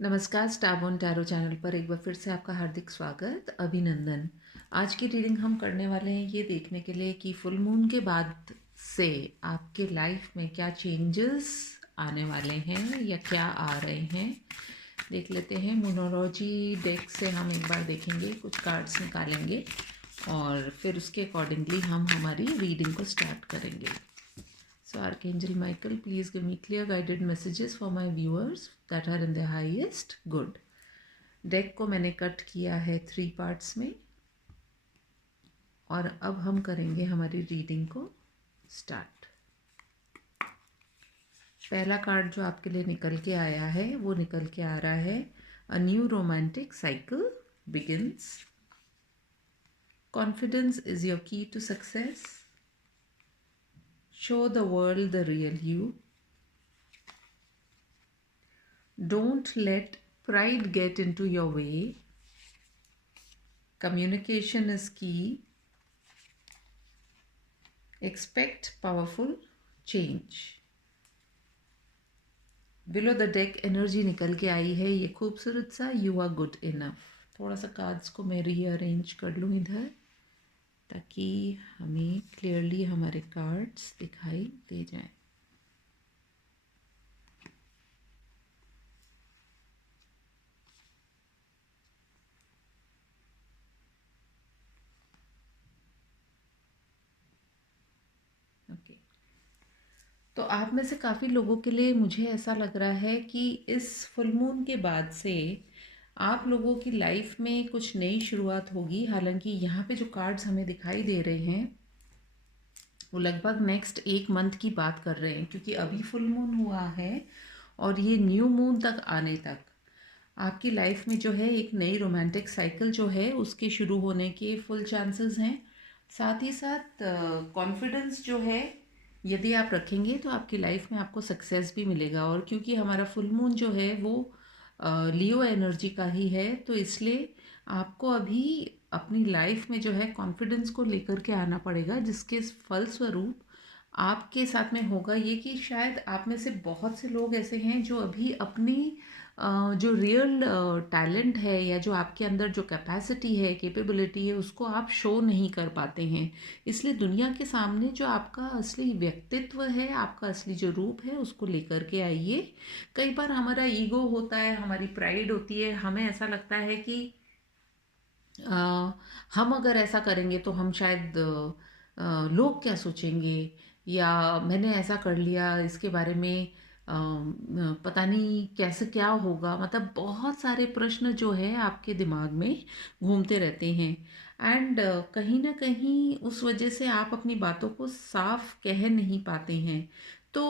नमस्कार स्टारबॉर्न tarot channel पर एक बार फिर से आपका हार्दिक स्वागत, अभिनंदन। आज की रीडिंग हम करने वाले हैं ये देखने के लिए कि फुल मून के बाद से आपके लाइफ में क्या चेंजेस आने वाले हैं या क्या आ रहे हैं। देख लेते हैं। मूनोलॉजी डेक से हम एक बार देखेंगे, कुछ कार्ड्स निकालेंगे और फिर उसके अकॉर्डिंगली हम हमारी रीडिंग को स्टार्ट करेंगे। So Archangel Michael, please give me clear guided messages for my viewers that are in the highest good. Deck को मैंने कट किया है 3 पार्ट्स में और अब हम करेंगे हमारी रीडिंग को स्टार्ट। पहला कार्ड जो आपके लिए निकल के आया है वो निकल के आ रहा है a new romantic cycle begins. Confidence is your key to success. Show the world the real you. Don't let pride get into your way. Communication is key. Expect powerful change. Below the deck energy निकल के आई है ये खूबसूरत सा you are good enough. थोड़ा सा cards को मैं रीअरेंज कर लूँ इधर ताकि हमें क्लियरली हमारे कार्ड्स दिखाई दे जाएं। ओके, तो आप में से काफ़ी लोगों के लिए मुझे ऐसा लग रहा है कि इस फुल मून के बाद से आप लोगों की लाइफ में कुछ नई शुरुआत होगी। हालांकि यहाँ पे जो कार्ड्स हमें दिखाई दे रहे हैं वो लगभग नेक्स्ट 1 मंथ की बात कर रहे हैं, क्योंकि अभी फुल मून हुआ है और ये न्यू मून तक आने तक आपकी लाइफ में जो है एक नई रोमांटिक साइकिल जो है उसके शुरू होने के फुल चांसेस हैं। साथ ही साथ कॉन्फिडेंस जो है यदि आप रखेंगे तो आपकी लाइफ में आपको सक्सेस भी मिलेगा। और क्योंकि हमारा फुल मून जो है वो लियो एनर्जी का ही है, तो इसलिए आपको अभी अपनी लाइफ में जो है कॉन्फिडेंस को लेकर के आना पड़ेगा, जिसके फलस्वरूप आपके साथ में होगा ये कि शायद आप में से बहुत से लोग ऐसे हैं जो अभी अपनी जो रियल टैलेंट है या जो आपके अंदर जो कैपेसिटी है, कैपेबिलिटी है, उसको आप शो नहीं कर पाते हैं। इसलिए दुनिया के सामने जो आपका असली व्यक्तित्व है, आपका असली जो रूप है, उसको लेकर के आइए। कई बार हमारा ईगो होता है, हमारी प्राइड होती है, हमें ऐसा लगता है कि अ, हम अगर ऐसा करेंगे तो हम शायद लोग क्या सोचेंगे, या मैंने ऐसा कर लिया इसके बारे में पता नहीं कैसे क्या होगा। मतलब बहुत सारे प्रश्न जो है आपके दिमाग में घूमते रहते हैं। एंड कहीं ना कहीं उस वजह से आप अपनी बातों को साफ कह नहीं पाते हैं। तो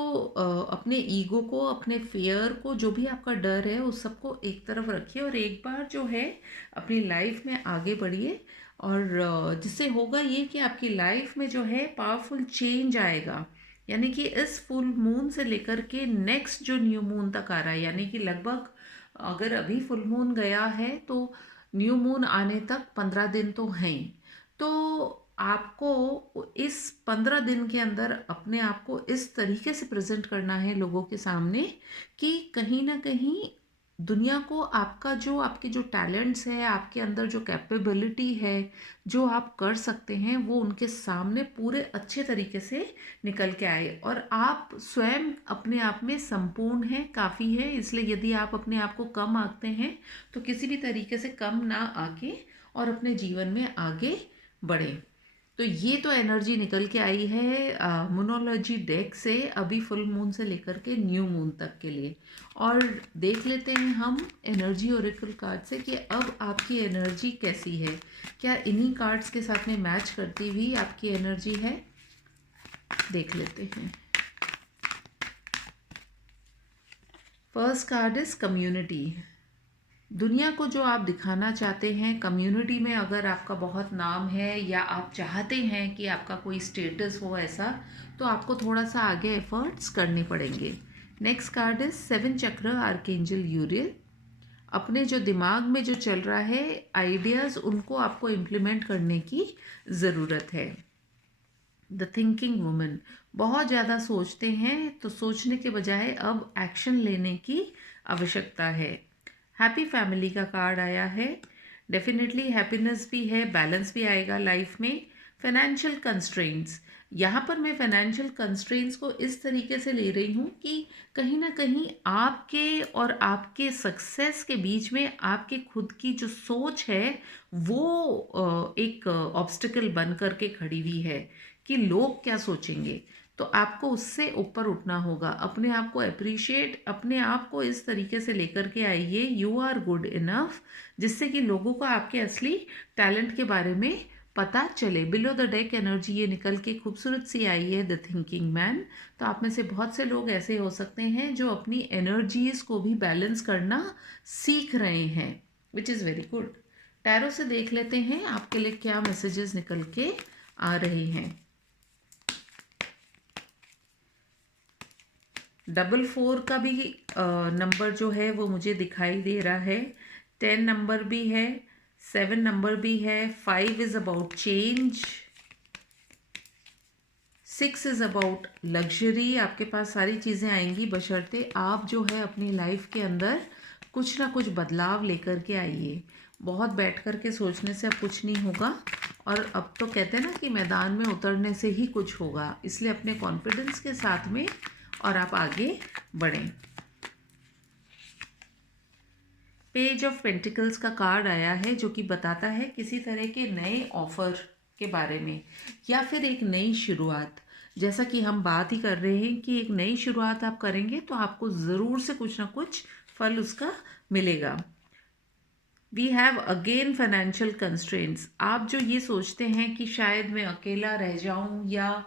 अपने ईगो को, अपने फियर को, जो भी आपका डर है उस सबको एक तरफ रखिए और एक बार जो है अपनी लाइफ में आगे बढ़िए। और जिससे होगा ये कि आपकी लाइफ में जो है पावरफुल चेंज आएगा। यानी कि इस फुल मून से लेकर के नेक्स्ट जो न्यू मून तक आ रहा है, यानी कि लगभग अगर अभी फुल मून गया है तो न्यू मून आने तक 15 दिन तो हैं ही। तो आपको इस 15 दिन के अंदर अपने आप को इस तरीके से प्रेजेंट करना है लोगों के सामने कि कहीं ना कहीं दुनिया को आपका जो, आपके जो टैलेंट्स है, आपके अंदर जो कैपेबिलिटी है, जो आप कर सकते हैं, वो उनके सामने पूरे अच्छे तरीके से निकल के आए। और आप स्वयं अपने आप में संपूर्ण हैं, काफ़ी है। इसलिए यदि आप अपने आप को कम आंकते हैं तो किसी भी तरीके से कम ना आके और अपने जीवन में आगे बढ़ें। तो ये तो एनर्जी निकल के आई है मोनोलॉजी डेक से, अभी फुल मून से लेकर के न्यू मून तक के लिए। और देख लेते हैं हम एनर्जी ओरेकल कार्ड से कि अब आपकी एनर्जी कैसी है, क्या इन्हीं कार्ड्स के साथ में मैच करती हुई आपकी एनर्जी है। देख लेते हैं। First card is community. दुनिया को जो आप दिखाना चाहते हैं, कम्युनिटी में अगर आपका बहुत नाम है या आप चाहते हैं कि आपका कोई स्टेटस हो ऐसा, तो आपको थोड़ा सा आगे एफर्ट्स करने पड़ेंगे। नेक्स्ट कार्ड इज 7 चक्र आर्कएंजल यूरियल। अपने जो दिमाग में जो चल रहा है आइडियाज़, उनको आपको इम्प्लीमेंट करने की ज़रूरत है। The thinking woman. बहुत ज़्यादा सोचते हैं, तो सोचने के बजाय अब एक्शन लेने की आवश्यकता है। हैप्पी फैमिली का कार्ड आया है। डेफिनेटली हैप्पीनेस भी है, बैलेंस भी आएगा लाइफ में। फाइनेंशियल कंस्ट्रेंट्स, यहाँ पर मैं फाइनेंशियल कंस्ट्रेंट्स को इस तरीके से ले रही हूँ कि कहीं ना कहीं आपके और आपके सक्सेस के बीच में आपके खुद की जो सोच है वो एक ऑब्स्टिकल बन करके खड़ी हुई है कि लोग क्या सोचेंगे। तो आपको उससे ऊपर उठना होगा, अपने आप को अप्रिशिएट, अपने आप को इस तरीके से लेकर के आइए, यू आर गुड इनफ, जिससे कि लोगों को आपके असली टैलेंट के बारे में पता चले। बिलो द डेक एनर्जी ये निकल के खूबसूरत सी आई है, द थिंकिंग मैन। तो आप में से बहुत से लोग ऐसे हो सकते हैं जो अपनी एनर्जीज को भी बैलेंस करना सीख रहे हैं, which is very good. Tarot से देख लेते हैं आपके लिए क्या मैसेजेस निकल के आ रहे हैं। 44 का भी नंबर जो है वो मुझे दिखाई दे रहा है। 10 नंबर भी है, 7 नंबर भी है। 5 is about change, 6 is about luxury. आपके पास सारी चीज़ें आएंगी बशर्ते आप जो है अपनी लाइफ के अंदर कुछ ना कुछ बदलाव लेकर के आइए। बहुत बैठ कर के सोचने से अब कुछ नहीं होगा, और अब तो कहते हैं ना कि मैदान में उतरने से ही कुछ होगा, इसलिए अपने कॉन्फिडेंस के साथ में और आप आगे बढ़ें। पेज ऑफ पेंटिकल्स का कार्ड आया है जो कि बताता है किसी तरह के नए ऑफर के बारे में या फिर एक नई शुरुआत। जैसा कि हम बात ही कर रहे हैं कि एक नई शुरुआत आप करेंगे तो आपको ज़रूर से कुछ ना कुछ फल उसका मिलेगा। We have again financial constraints. आप जो ये सोचते हैं कि शायद मैं अकेला रह जाऊं या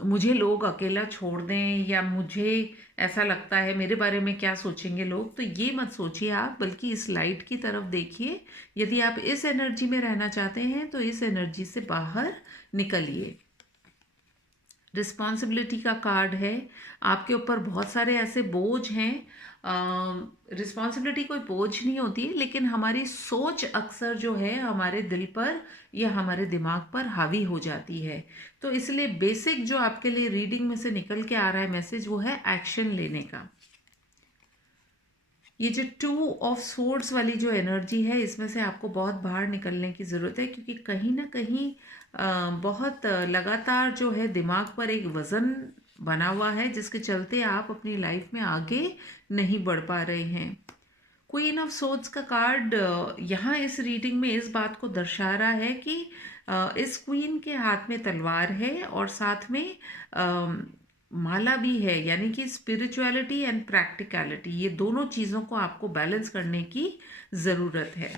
मुझे लोग अकेला छोड़ दें, या मुझे ऐसा लगता है मेरे बारे में क्या सोचेंगे लोग, तो ये मत सोचिए आप, बल्कि इस लाइट की तरफ देखिए। यदि आप इस एनर्जी में रहना चाहते हैं तो इस एनर्जी से बाहर निकलिए। रिस्पॉन्सिबिलिटी का कार्ड है, आपके ऊपर बहुत सारे ऐसे बोझ हैं। रिस्पॉन्सिबिलिटी कोई बोझ नहीं होती, लेकिन हमारी सोच अक्सर जो है हमारे दिल पर या हमारे दिमाग पर हावी हो जाती है। तो इसलिए बेसिक जो आपके लिए रीडिंग में से निकल के आ रहा है मैसेज, वो है एक्शन लेने का। ये जो 2 ऑफ सोर्ड्स वाली जो एनर्जी है, इसमें से आपको बहुत बाहर निकलने की ज़रूरत है, क्योंकि कहीं ना कहीं बहुत लगातार जो है दिमाग पर एक वज़न बना हुआ है, जिसके चलते आप अपनी लाइफ में आगे नहीं बढ़ पा रहे हैं। क्वीन ऑफ सोर्ड्स का कार्ड यहाँ इस रीडिंग में इस बात को दर्शा रहा है कि इस क्वीन के हाथ में तलवार है और साथ में माला भी है, यानी कि स्पिरिचुअलिटी एंड प्रैक्टिकलिटी, ये दोनों चीज़ों को आपको बैलेंस करने की ज़रूरत है।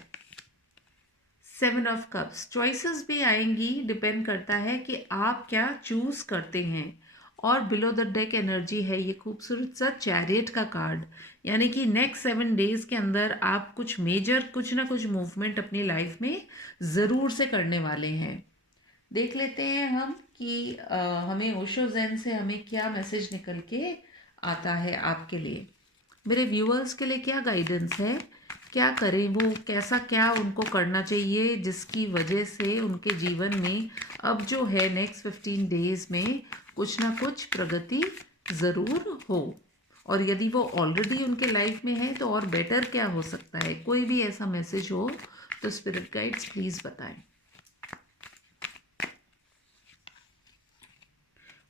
7 ऑफ कप्स, चॉइसेस भी आएंगी, डिपेंड करता है कि आप क्या चूज़ करते हैं। और बिलो द डेक एनर्जी है ये खूबसूरत सा चैरियट का कार्ड, यानी कि नेक्स्ट 7 डेज के अंदर आप कुछ मेजर, कुछ ना कुछ मूवमेंट अपनी लाइफ में ज़रूर से करने वाले हैं। देख लेते हैं हम कि हमें ओशो ज़ेन से हमें क्या मैसेज निकल के आता है आपके लिए। मेरे व्यूअर्स के लिए क्या गाइडेंस है, क्या करें वो, कैसा क्या उनको करना चाहिए जिसकी वजह से उनके जीवन में अब जो है नेक्स्ट 15 डेज में कुछ ना कुछ प्रगति ज़रूर हो। और यदि वो ऑलरेडी उनके लाइफ में है तो और बेटर क्या हो सकता है। कोई भी ऐसा मैसेज हो तो स्पिरिट गाइड्स प्लीज़ बताएं।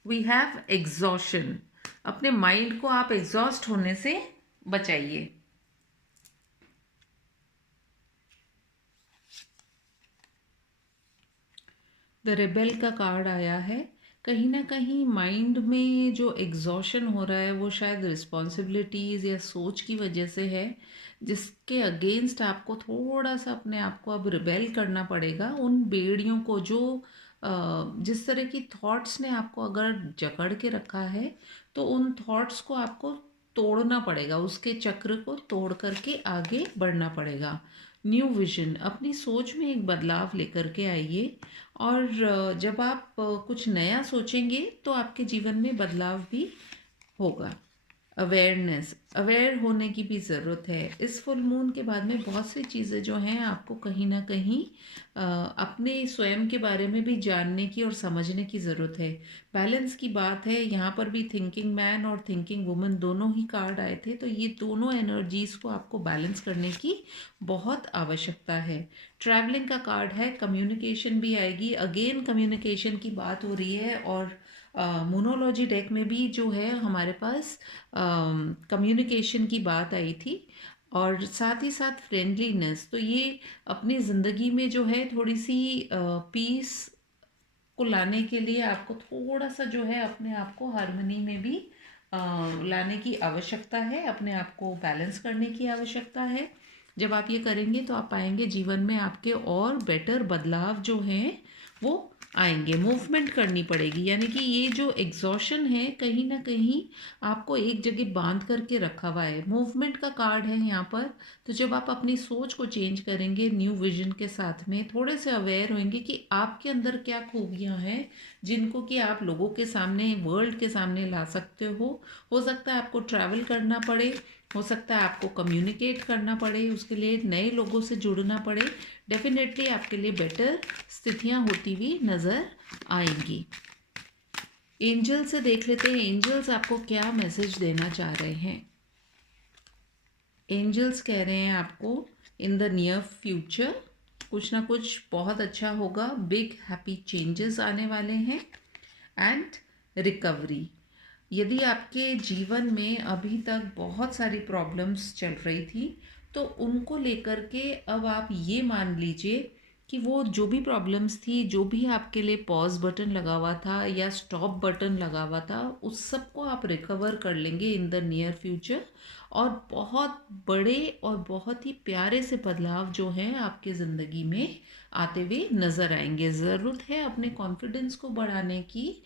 वी हैव एग्जॉशन, अपने माइंड को आप एग्जॉस्ट होने से बचाइए। द रेबेल का कार्ड आया है, कहीं ना कहीं माइंड में जो एग्जॉशन हो रहा है वो शायद रिस्पॉन्सिबिलिटीज़ या सोच की वजह से है, जिसके अगेंस्ट आपको थोड़ा सा अपने आप को अब रिबेल करना पड़ेगा। उन बेड़ियों को जो जिस तरह की थॉट्स ने आपको अगर जकड़ के रखा है, तो उन थॉट्स को आपको तोड़ना पड़ेगा, उसके चक्र को तोड़ करके आगे बढ़ना पड़ेगा। न्यू विजन, अपनी सोच में एक बदलाव लेकर के आइए, और जब आप कुछ नया सोचेंगे तो आपके जीवन में बदलाव भी होगा। अवेयर होने की भी ज़रूरत है। इस फुल मून के बाद में बहुत सी चीज़ें जो हैं आपको कहीं न कहीं अपने स्वयं के बारे में भी जानने की और समझने की ज़रूरत है। बैलेंस की बात है, यहाँ पर भी थिंकिंग मैन और थिंकिंग वुमन दोनों ही कार्ड आए थे, तो ये दोनों एनर्जीज़ को आपको बैलेंस करने की बहुत आवश्यकता है। ट्रैवलिंग का कार्ड है, कम्युनिकेशन भी आएगी, अगेन कम्युनिकेशन की बात हो रही है और मोनोलॉजी डेक में भी जो है हमारे पास कम्युनिकेशन की बात आई थी और साथ ही साथ फ्रेंडलीनेस। तो ये अपनी ज़िंदगी में जो है थोड़ी सी पीस को लाने के लिए आपको थोड़ा सा जो है अपने आप को हार्मनी में भी लाने की आवश्यकता है, अपने आप को बैलेंस करने की आवश्यकता है। जब आप ये करेंगे तो आप पाएंगे जीवन में आपके और बेटर बदलाव जो हैं वो आएंगे। मूवमेंट करनी पड़ेगी, यानी कि ये जो एग्जॉशन है कहीं ना कहीं आपको एक जगह बांध करके रखा हुआ है। मूवमेंट का कार्ड है यहाँ पर। तो जब आप अपनी सोच को चेंज करेंगे न्यू विजन के साथ में, थोड़े से अवेयर होंगे कि आपके अंदर क्या खूबियाँ हैं जिनको कि आप लोगों के सामने, वर्ल्ड के सामने ला सकते हो सकता है आपको ट्रैवल करना पड़े, हो सकता है आपको कम्युनिकेट करना पड़े, उसके लिए नए लोगों से जुड़ना पड़े। डेफिनेटली आपके लिए बेटर स्थितियाँ होती हुई नज़र आएंगी। एंजल से देख लेते हैं, एंजल्स आपको क्या मैसेज देना चाह रहे हैं। एंजल्स कह रहे हैं आपको इन द नियर फ्यूचर कुछ ना कुछ बहुत अच्छा होगा, बिग हैप्पी चेंजेस आने वाले हैं एंड रिकवरी। यदि आपके जीवन में अभी तक बहुत सारी प्रॉब्लम्स चल रही थी तो उनको लेकर के अब आप ये मान लीजिए कि वो जो भी प्रॉब्लम्स थी, जो भी आपके लिए पॉज बटन लगा हुआ था या स्टॉप बटन लगा हुआ था, उस सब को आप रिकवर कर लेंगे इन द नियर फ्यूचर और बहुत बड़े और बहुत ही प्यारे से बदलाव जो हैं आपके ज़िंदगी में आते हुए नज़र आएंगे। ज़रूरत है अपने कॉन्फिडेंस को बढ़ाने की,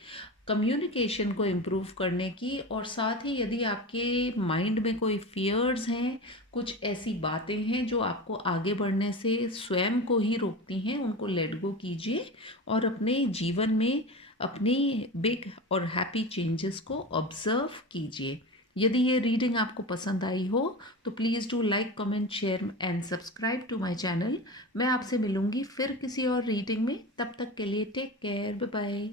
कम्युनिकेशन को इम्प्रूव करने की, और साथ ही यदि आपके माइंड में कोई फियर्स हैं, कुछ ऐसी बातें हैं जो आपको आगे बढ़ने से स्वयं को ही रोकती हैं, उनको लेट गो कीजिए और अपने जीवन में अपनी बिग और हैप्पी चेंजेस को ऑब्जर्व कीजिए। यदि ये रीडिंग आपको पसंद आई हो तो please do like, comment, share and subscribe to my channel. मैं आपसे मिलूंगी फिर किसी और रीडिंग में, तब तक के लिए टेक केयर, बाय बाय।